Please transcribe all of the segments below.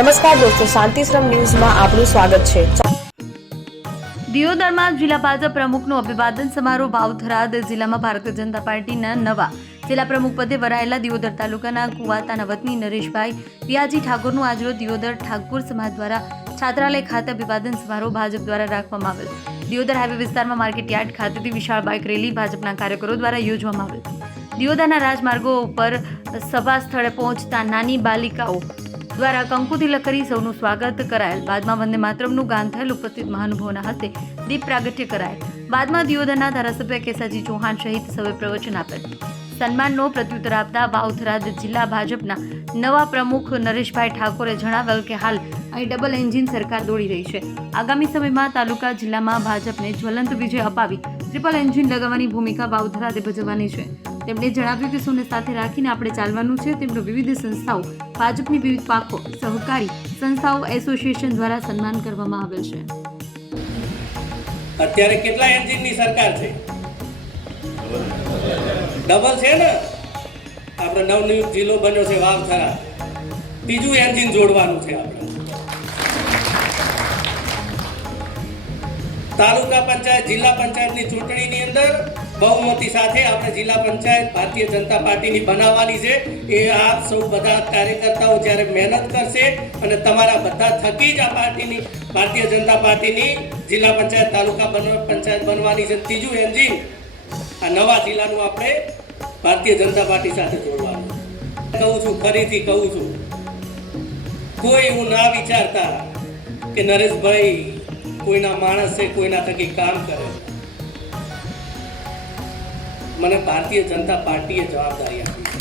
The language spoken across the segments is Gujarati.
નમસ્કાર દોસ્તો, શાંતિશ્રમ ન્યૂઝમાં આપનું સ્વાગત છે। દિયોદરમાં જિલ્લા ભાજપ પ્રમુખનો અભિવાદન સમારોહ ભાવથરાદ જિલ્લામાં ભારતીય જનતા પાર્ટીના નવા જિલ્લા પ્રમુખ પદે વરાયેલા દિયોદર તાલુકાના કુવાતાના વતની નરેશભાઈ પિયાજી ઠાકોરનું આજરોજ દિયોદર ઠાકોર સમાજ દ્વારા છાત્રાલય ખાતે અભિવાદન સમારોહ ભાજપ દ્વારા રાખવામાં આવેલ। દિયોદર હાઈવે વિસ્તારમાં માર્કેટ યાર્ડ ખાતેથી વિશાળ બાઇક રેલી ભાજપના કાર્યકરો દ્વારા યોજવામાં આવેલ। દિયોદરના રાજમાર્ગો ઉપર સભા સ્થળે પહોંચતા નાની બાલિકાઓ દ્વારા કંકુ તિલક કરી સૌનું સ્વાગત કરાયેલ। બાદમાં વંદે માતરમનું ગાન થયેલ। ઉપસ્થિત મહાનુભાવોના હસ્તે દીપ પ્રાગટ્ય કરાયેલ। બાદમાં દિયોદરના ધારાસભ્ય કેસાજી ચૌહાણ સહિત સૌએ પ્રવચન આપેલ। સન્માનનો પ્રત્યુત્તર આપતા વાવથરાદ જિલ્લા ભાજપના નવા પ્રમુખ નરેશભાઈ ઠાકોરે જણાવેલ કે હાલ અહીં ડબલ એન્જિન સરકાર દોડી રહી છે। આગામી સમયમાં તાલુકા જિલ્લામાં ભાજપને જ્વલંત વિજય અપાવી ટ્રિપલ એન્જિન લગાવવાની ભૂમિકા વાવથરાદે ભજવવાની છે। તેમણે જણાવ્યું કે સૌને સાથે રાખીને આપણે ચાલવાનું છે। તેમનો વિવિધ સંસ્થાઓ ભાજપની વિવિધ પાકો સહકારી સંસ્થાઓ એસોસિએશન દ્વારા સન્માન કરવામાં આવેલ છે। અત્યારે કેટલા એન્જિનની સરકાર છે? ડબલ છે ને। આપણે નવનિયુક્ત જિલ્લો બન્યો છે વાવથરા, ત્રીજું એન્જિન જોડવાનું છે। આપણે તાલુકા પંચાયત જિલ્લા પંચાયતની ચૂંટણીની અંદર બહુમતી સાથે આપણે જિલ્લા પંચાયત ભારતીય જનતા પાર્ટીની બનાવવાની છે। એ આપ સૌ બધા કાર્યકર્તાઓ જ્યારે મહેનત કરશે અને તમારા બધા થકી જ આ પાર્ટીની ભારતીય જનતા પાર્ટીની જિલ્લા પંચાયત તાલુકા પંચાયત બનવાની છે। ત્રીજું એન્જિન આ નવા જિલ્લાનું આપણે ભારતીય જનતા પાર્ટી સાથે જોડવાનું। કહું છું, ફરીથી કહું છું, કોઈ એવું ના વિચારતા કે નરેશભાઈ કોઈના માણસ છે, કોઈના થકી કામ કરે। મને ભારતીય જનતા પાર્ટીએ જવાબદારી આપી છે।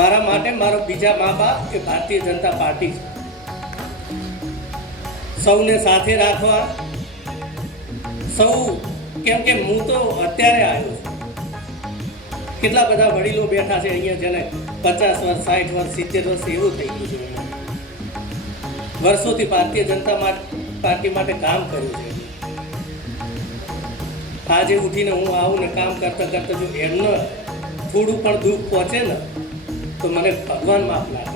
મારા માટે મારો બીજા મા બાપ એ ભારતીય જનતા પાર્ટી છે। સૌને સાથે રાખવા, સૌ કેમ કે હું તો અત્યારે આવ્યો છું। કેટલા બધા વડીલો બેઠા છે અહીંયા, જેને 50 વર્ષ 60 વર્ષ 70 વર્ષ એવું થઈ ગયું છે। વર્ષોથી ભારતીય જનતા પાર્ટી માટે કામ કર્યું છે। આજે ઉઠીને હું આવું ને કામ કરતા કરતા જો એમને થોડું પણ દુઃખ પહોંચે ને તો મને ભગવાન માફ લાગે।